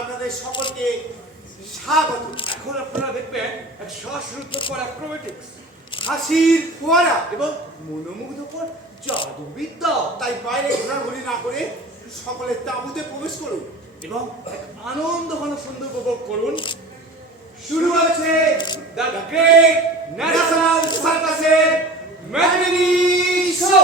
আপনাদের সকলকে স্বাগত। এখন আপনারা দেখবেন এক শ্বাসরুদ্ধকর অ্যাক্রোবেটিক্স, হাসির ফোয়ারা এবং মনোমুগ্ধকর জাদুবিদ্যা। তাই বাইরে ঘোরাঘুরি না করে সকলে তাঁবুতে প্রবেশ করুন এবং এক আনন্দ ঘন সুন্দর উপভোগ করুন। শুরু হচ্ছে দ্য গ্রেট ন্যাশনাল সার্কাসের ম্যাটিনি শো।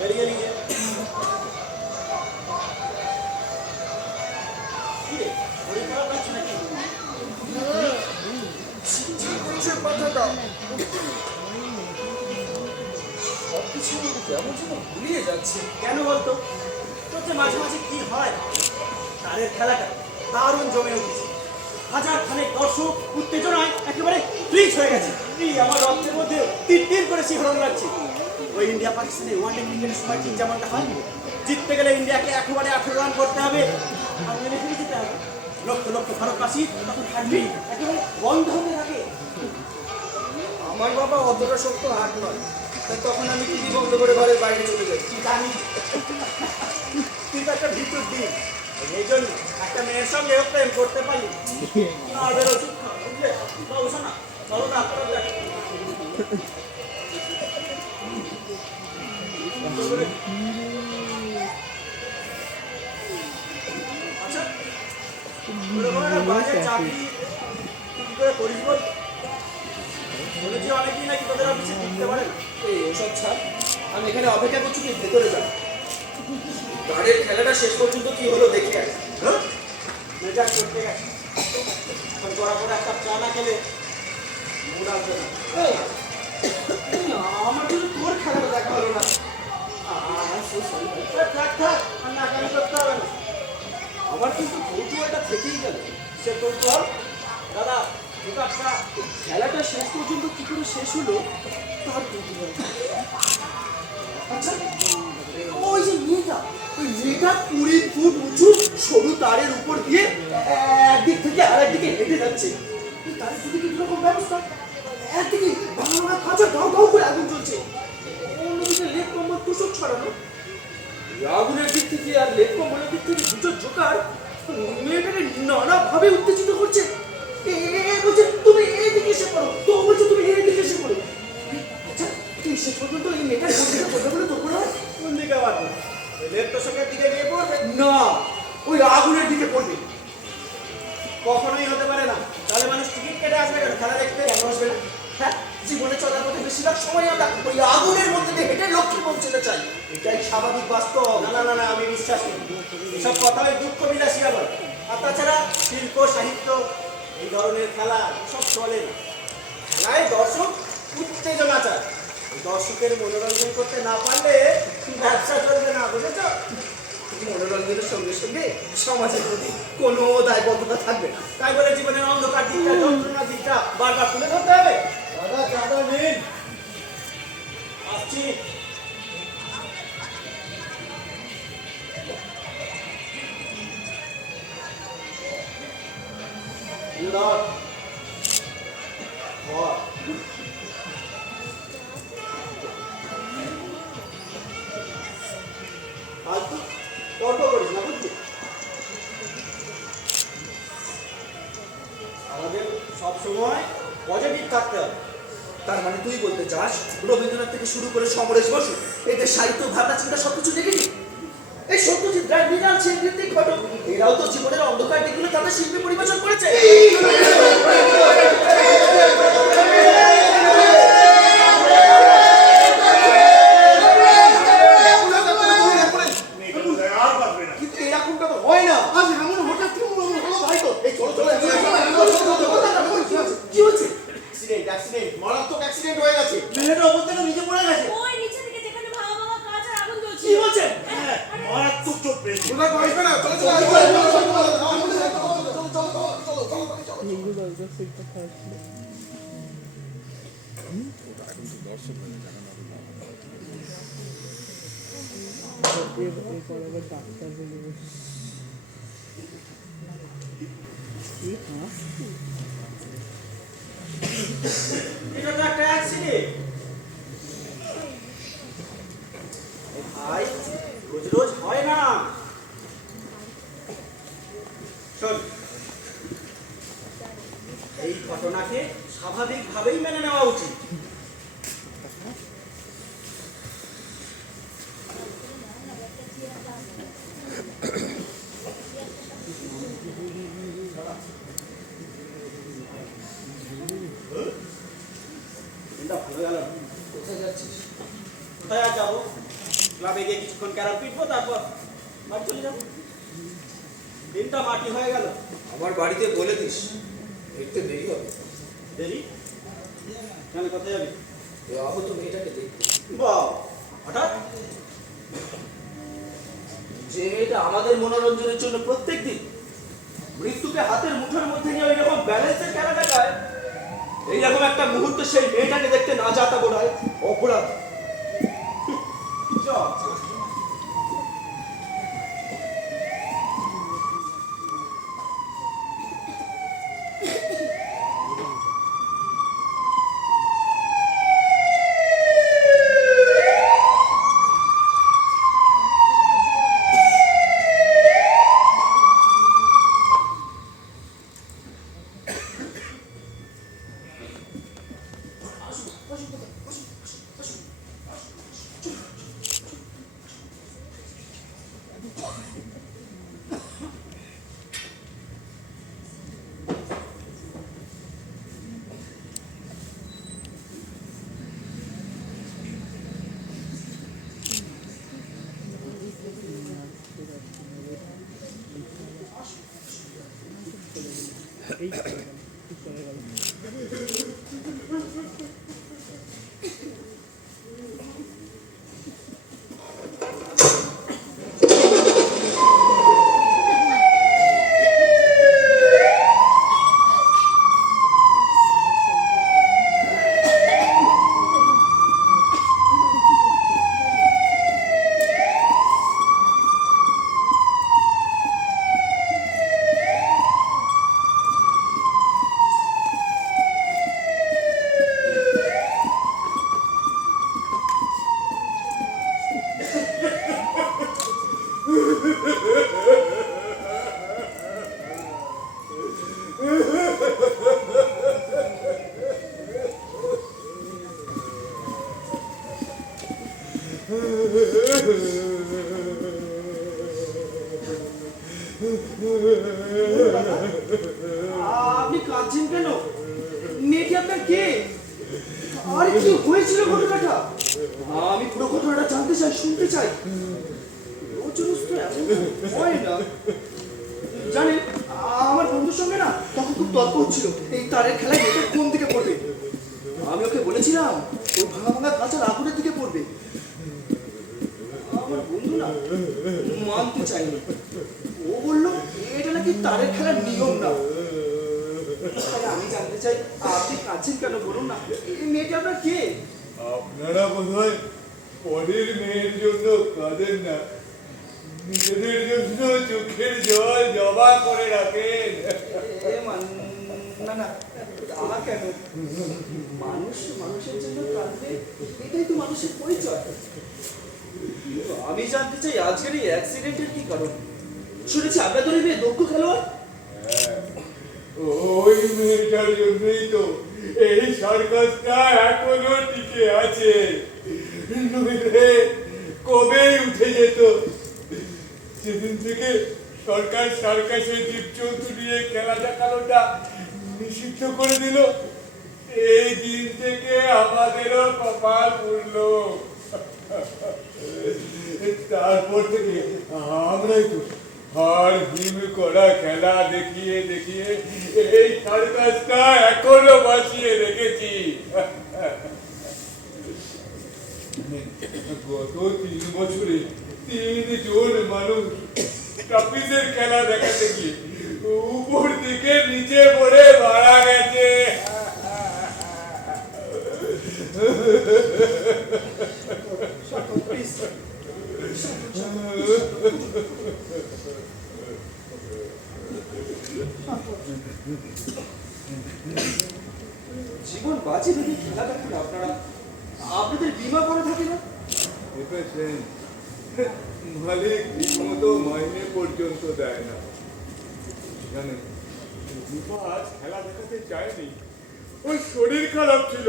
বেরিয়ে নিয়ে শরীর খারাপ লাগছে নাকি? সবকিছু কেমন যেন ভুলিয়ে যাচ্ছে। কেন বলতো? তোর যে মাঝে মাঝে কি হয়, তারের খেলাটা দারুণ জমে উঠেছে। হাজার খানেক দর্শক উত্তেজনায় একেবারে ফ্রিজ হয়ে গেছে। আমার রক্তের মধ্যে তীর তীর করে শিহরণ লাগছে। ওই ইন্ডিয়া পাকিস্তানের ওয়ানডে ক্রিকেটের সময় ঠিক যেমনটা হয়, জিততে গেলে ইন্ডিয়াকে একেবারে 18 রান করতে হবে, আর মেনে ফিরে যেতে হবে। লক্ষ লক্ষ ভারতবাসী তখন থাকবেই একেবারে বন্ধ হতে থাকে। আমার বাবা অতটা শক্ত হাট নয়, তাই তখন আমি টিভি বন্ধ করে ঘরের বাইরে চলে যাই। জানি তুই তো একটা ভিতর দিন, এই জন্য একটা মেয়ের সঙ্গে প্রেম করতে পারি না। ওষুধ খাও, বুঝলে? বাবু শোনা, বাবু ডাক্তার দেখ। আচ্ছা, ওরকম একটা বাজে চাকরি কি করে করিস বল? শুনেছি অনেকেই নাকি তোদের অফিসে টিকতে পারে। এই ওসব ছাড়, আমি এখানে অপেক্ষা করছি, তুই ভেতরে যা। গাড়ির খেলাটা শেষ পর্যন্ত কি হলো দেখে আয়। হ্যাঁ, মেজাজ করতে গেছে। এখন কড়া করে একটা চা না খেলে মুড আসবে না। এই, আমার জন্য তোর খেলাটা দেখা হলো না। থাক থাক, আর নাকামি করতে হবে না। আমার কিন্তু কৌতূহলটা থেকেই গেল। সে কৌতূহল দাদা দোকানটা খেলাটা শেষ পর্যন্ত কি করে শেষ হলো তার কৌতূহল। আচ্ছা, ওই যে মেয়েটা, ওই মেয়েটা 20 ফুট উঁচু সরু তারের উপর দিয়ে একদিক থেকে আরেকদিকে হেঁটে যাচ্ছে। এই তারের দুদিকে কিরকম ব্যবস্থা? একদিকে ভাঙা খাঁচা গাও গাও করে আগুন জ্বলছে, অন্যদিকে লেপ কম্বল তোষক ছড়ানো। এই আগুনের দিক থেকে আর লেপ কম্বলের দিক থেকে দুটো জোকার মেয়েটাকে নানাভাবে উত্তেজিত করছে। এ বলছে তুমি এইদিকে এসে পড়ো, তো বলছে তুমি এইদিকে এসে পড়ো। আচ্ছা, তুই শেষ পর্যন্ত এই মেয়েটার কথা বলে তোর মনে হয় কোন দিকে বাড়বে? ওই লেপ্টোসকের দিকে গিয়ে পড়বে? না, ওই আগুনের দিকে পড়বে। কখনোই হতে পারে না। তাহলে মানুষ টিকিট কেটে আসবে কেন? খেলা দেখতে কেন আসবে না? হ্যাঁ, জীবনে চলার পথে বেশিরভাগ সময় আমরা ওই আগুনের মধ্যে দিয়ে হেঁটে লক্ষ্যে পৌঁছতে চাই। এটাই স্বাভাবিক বাস্তব। না না না না, আমি বিশ্বাস করি এসব কথা ওই দুঃখ বিলাসী আবার। আর তাছাড়া শিল্প সাহিত্য এই ধরনের খেলা সব চলে না। খেলায় দর্শক উত্তেজনা চায়। দর্শকের মনোরঞ্জন করতে না পারলে ব্যবসা চলবে না, বুঝেছ? মনোরঞ্জনের সঙ্গে সঙ্গে সমাজের প্রতি কোনো দায়বদ্ধতা থাকবে না। তাই বলে জীবনের অন্ধকার দিকটা, যন্ত্রণা দিকটা বারবার তুলে ধরতে হবে? দাদা চাঁদা নিন, আসছি। মুরাদ ঘর ফালতু তর্ক করিস না বুঝছিস? আমাদের সবসময় পজিটিভ থাকতে হবে। তার মানে তুই বলতে চাস রবীন্দ্রনাথ থেকে শুরু করে সমরেশ বসু এদের সাহিত্য ভাবনা চিন্তা সবকিছু দেখেছি? এই সত্যজিৎ রায়, মৃণাল সেন, ঋত্বিক ঘটক এরাও তো জীবনের অন্ধকার দিকগুলো তাদের শিল্পী পরিবেশন করেছে। কিন্তু এরকমটা তো হয় না। আজ এমন হঠাৎ কি হলো? তাই তো এই চলো চলো কি হচ্ছে? অ্যাক্সিডেন্ট মারাত্মক অ্যাক্সিডেন্ট হয়ে গেছে। মেয়েটা ওপর থেকে নিচে পড়ে গেছে। ওই নিচে থেকে যেখানে ভাঙা ভাঙা কাঁচ আর আগুন জ্বলছে। কি বলছেন? মারাত্মক চোট পেয়েছে। কোথায় বসবে না? চলো এটা তো একটা অ্যাক্সিডেন্ট। ভাই রোজ রোজ হয় না। শোন, এই ঘটনাকে স্বাভাবিকভাবেই মেনে নেওয়া উচিত। ভালো গেল। কোথায় যাচ্ছিস? কোথায় আর যাবো? ক্লাবে গিয়ে কিছুক্ষণ ক্যারাম পিটবো, তারপর বাড়ি চলে যাবো। দিনটা মাটি হয়ে গেল। আমার বাড়িতে বলে দিস একটু দেরি হবে। দেরি কেন? কোথায় যাবি? এই আহত মেয়েটাকে দেখতে। বাহ, হঠাৎ? যে মেয়েটা আমাদের মনোরঞ্জনের জন্য প্রত্যেকদিন মৃত্যুকে হাতের মুঠোর মধ্যে নিয়ে ওইরকম ব্যালেন্সের খেলা দেখায়, এইরকম একটা মুহূর্তে সেই মেয়েটাকে দেখতে না যাতা বোধ হয় অপরাধ। চল। আপনি কাঁদছেন কেন? মেয়েটি আপনার কে? আর কি হয়েছিল ঘটনাটা? আমি পুরো ঘটনাটা জানতে চাই, শুনতে চাই। রোজ রোজ তো এমন হয় না। জানেন, আমার বন্ধুর সঙ্গে না তখন খুব তর্ক হচ্ছিল এই তারের খেলায় মেয়েটা কোন দিকে পড়বে। আমি ওকে বলেছিলাম ওই ভাঙা ভাঙা কাঁচার আগুনের দিকে পড়বে। আমার বন্ধু না মানতে চাইনি। ও বললো এটা নাকি তারের খেলার নিয়ম না। তাই আমি জানতে চাই আপনি কাঁদছেন কেন, বলুন না। এই মেয়েটা আপনার কে? আপনারা বোধহয় পরের মেয়ের জন্য কাঁদেন না, নিজেদের জন্য চোখের জল জমা করে রাখেন। না না তা কেন? মানুষ মানুষের জন্য কাঁদবে, এটাই তো মানুষের পরিচয়। কিন্তু আমি জানতে চাই আজকের এই অ্যাক্সিডেন্টের কি কারণ? শুনেছি আমরা তো নেবে দক্ষ খেলোয়াড়। ওই মেয়েটার জন্যই তো এই সার্কাসটা এখনো টিকে আছে, নইলে কবেই উঠে যেত। সেদিন থেকে সরকার সার্কাসে জীবজন্তু নিয়ে খেলা দেখানোটা নিষিদ্ধ করে দিল। এই দিন থেকে আমাদেরও কপাল পুড়লো। তারপর থেকে আমরাই তো হার হিম করা খেলা দেখিয়ে দেখিয়ে এই সার্কাসটা এখনো বাঁচিয়ে রেখেছি। গত 3 বছরে 3 জন মানুষ ট্রফিদের খেলা দেখাতে গিয়ে উপর দিকে নিচে পড়ে মারা গেছে। জীবন বাঁচে ভেবে খেলা দেখেন আপনারা, আপনাদের বীমা করে থাকে না? মালিক ঠিক মতো মাইনে পর্যন্ত দেয় না। জানেন, রূপা আজ খেলা দেখাতে চায়নি। ওর শরীর খারাপ ছিল,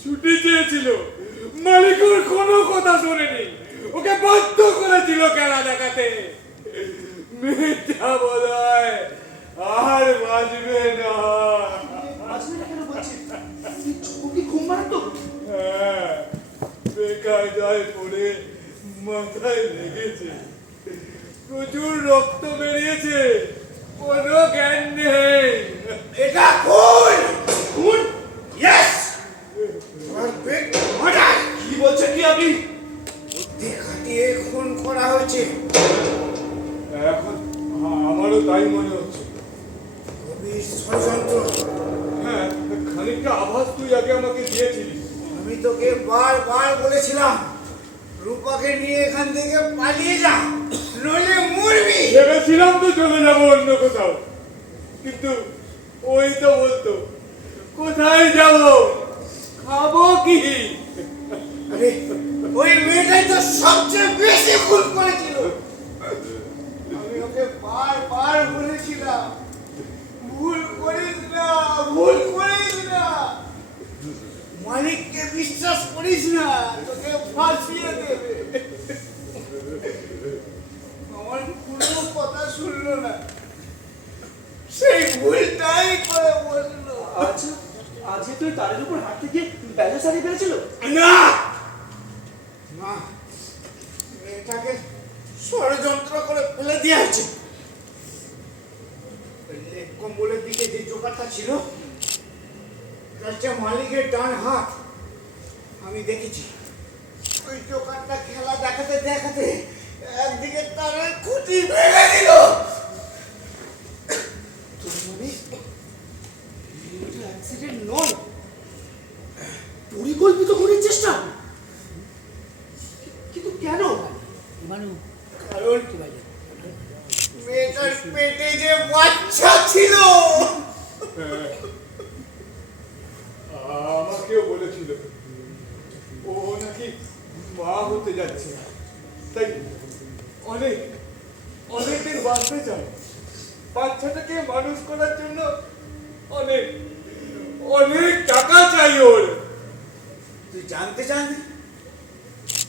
ছুটি চেয়েছিল। মালিক ওর কোনো কথা শোনেনি, ওকে বাধ্য করেছিল খেলা দেখাতে। মেয়েটা বোধহয় আর বাঁচবে না। বাঁচবে না কেন বলছি? কি খুব মারাত্মক? হ্যাঁ, বেকার যায় পড়ে মাথায় লেগেছে, প্রচুর রক্ত বেরিয়েছে, কোনো জ্ঞান নেই। এটা খুন! খুন? ইয়েস! Perfect murder! কি বলছেন কি আপনি? বুদ্ধি খাটিয়ে খুন করা হয়েছে। এখন আমারও তাই মনে হচ্ছে। গভীর ষড়যন্ত্র। হ্যাঁ, খানিকটা আভাস তুই আগে আমাকে দিয়েছিলি। আমি তোকে বারবার বলেছিলাম রূপাকে নিয়ে এখান থেকে পালিয়ে যা, নইলে মরবি। ভেবেছিলাম তো চলে যাবো অন্য কোথাও, কিন্তু ওই তো বলতো কোথায় যাব, খাবো কি? আরে ওই মেয়েটাই তো সবচেয়ে বেশি ভুল করেছিল। আমি ওকে বারবার বলেছিলাম ভুল করিস না, ভুল করিস না, মালিককে বিশ্বাস করিস না, তোকে ফাঁসিয়ে দেবে। আমার কোনো কথা শুনলো না, সেই ভুলটাই করে বসলো। আচ্ছা, আজকে তুই তারের উপর হাঁটতে গিয়ে ব্যালেন্স হারিয়ে ফেলেছিল? না না, এটাকে ষড়যন্ত্র করে ফেলে দেওয়া হয়েছে। লেক কম্বলের দিকে যে জোকারটা ছিল, মালিকের ডান হাত আমি দেখেছি। ওই জোকারটা খেলা দেখাতে দেখাতে একদিকে তারের খুঁটি ভেঙে দিল। তোর মানে এটা অ্যাক্সিডেন্ট নয়, পরিকল্পিত করার চেষ্টা? কিন্তু কেন? কারণ মেয়েটার পেটে যে বাচ্চা ছিল। আমাকেও বলেছিল ও নাকি মা হতে যাচ্ছে, তাই অনেক অনেক দিন বাঁচতে চায়। বাচ্চাটাকে মানুষ করার জন্য অনেক অনেক টাকা চাই ওর। তুই জানতে চাননি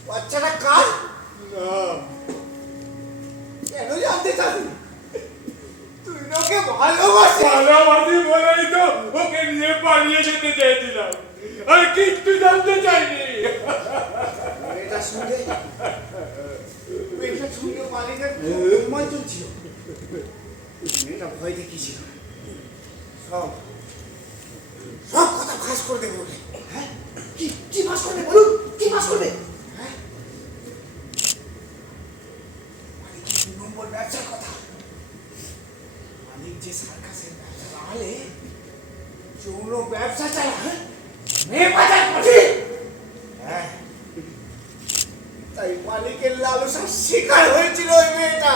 বাচ্চাটা কার? না, কেন জানতে চাননি? তুই ওকে ভালোবাসি। ভালোবাসি বলেই তো ওকে নিয়ে পালিয়ে যেতে চেয়েছিলাম, আর কিচ্ছু জানতে চাইনি। মেয়েটার সঙ্গে মালিকের রোমাঞ্চন ছিল। মেয়েটা ভয় দেখিয়েছিল, সব সব কথা ফাঁস করে দেবে ওকে। হ্যাঁ, কি কি পাস করবে বলুন, কি পাস করবে? হ্যাঁ, মালিকের 2 নম্বর ব্যবসার কথা। মালিক যে সার্কাসের ব্যবসা লাগালে যৌন ব্যবসা চালায়, মেয়ে বাজার করে। হ্যাঁ, তাই মালিকের লালসার শিকার হয়েছিল ওই মেয়েটা।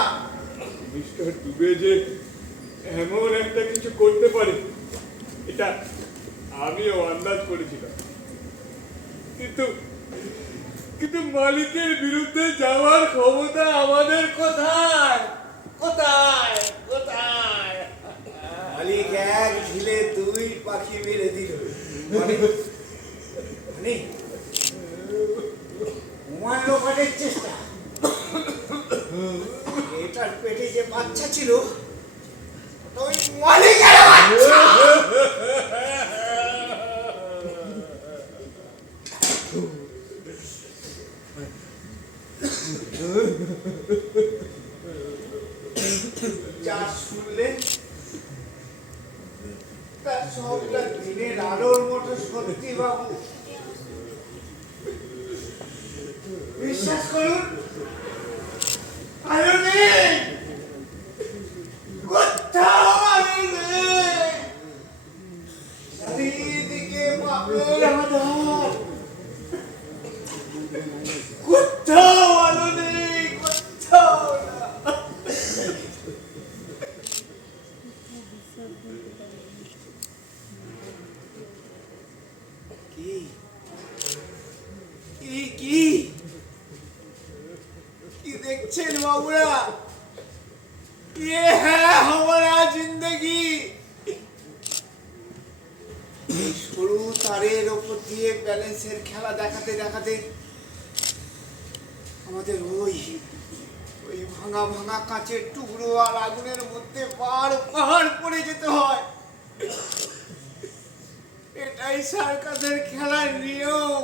মিস্টার দুবে যে এমন একটা কিছু করতে পারে এটা আমিও আন্দাজ করেছিলাম, কিন্তু কিন্তু মালিকের বিরুদ্ধে যাওয়ার ক্ষমতা আমাদের কোথায় কোথায় কোথায়? মালিক এক ঢিলে দুই পাখি মেরে দিল। মানে মানে প্রমাণ লোপাটের চেষ্টা। এটার পেটে যে বাচ্চা ছিল ওটা ওই মালিকের বাচ্চা। যা শুনলে তার সবটা দিনের আলোর মতো সত্যি বাবু। বিশ্বাস করুন, আলো নেই, কোথাও আলো নেই। চারিদিকে পাপের আধার, কোথাও আলো নেই, কোথাও না। কি কি কি কি দেখছেন বাবুরা? ये है हमारा जिंदगी। সরু তারের ওপর দিয়ে ব্যালেন্সের খেলা দেখাতে দেখাতে আমাদের ওই ভাঙা ভাঙা কাঁচের টুকরো আর আগুনের মধ্যে পাহাড় পড়ে যেতে হয়। এটাই সার্কাসের খেলার নিয়ম।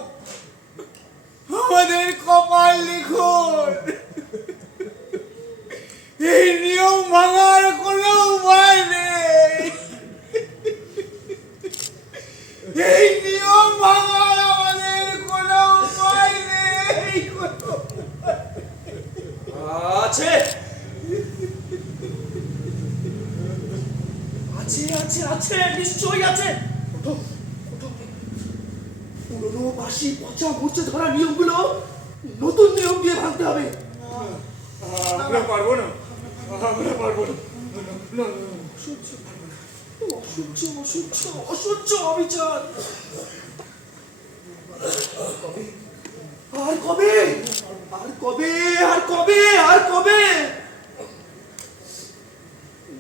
আমাদের কপাল লিখন। এই নিয়ম ভাঙার কোনো উপায় নেই। এই নিয়ম ভাঙার আমাদের কোনো উপায় নেই। আছে আছে আছে আছে নিশ্চয়ই আছে। ওঠো, ওঠো। পুরনো বাসি পচা মুছে ধরা নিয়মগুলো নতুন নিয়ম দিয়ে ভাঙতে হবে। আমরা পারবো না, আমরা পারবো না। অসহ্য অসহ্য অসহ্য অসহ্য অবিচার। আর কবে আর কবে আর কবে আর কবে?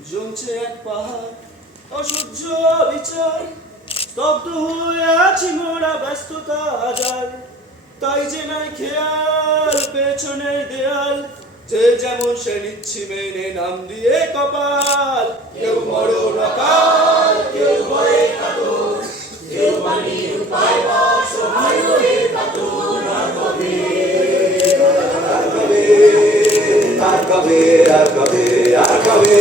জমছে এক পাহাড় অসহ্য বিচার, স্তব্ধ হয়ে আছি মোরা ব্যস্ততা হাজার। তাই যে নাই খেয়াল পেছনের দেয়াল, যে যেমন সে নিচ্ছি মেনে নাম দিয়ে কপাল। কেউ মরণ অকাল, কেউ ভয়ে কাতর, কেউ বাণীর উপায় বশ ভাঙরে কাতর। আর কবে আর কবে আর কবে আর কবে আর কবে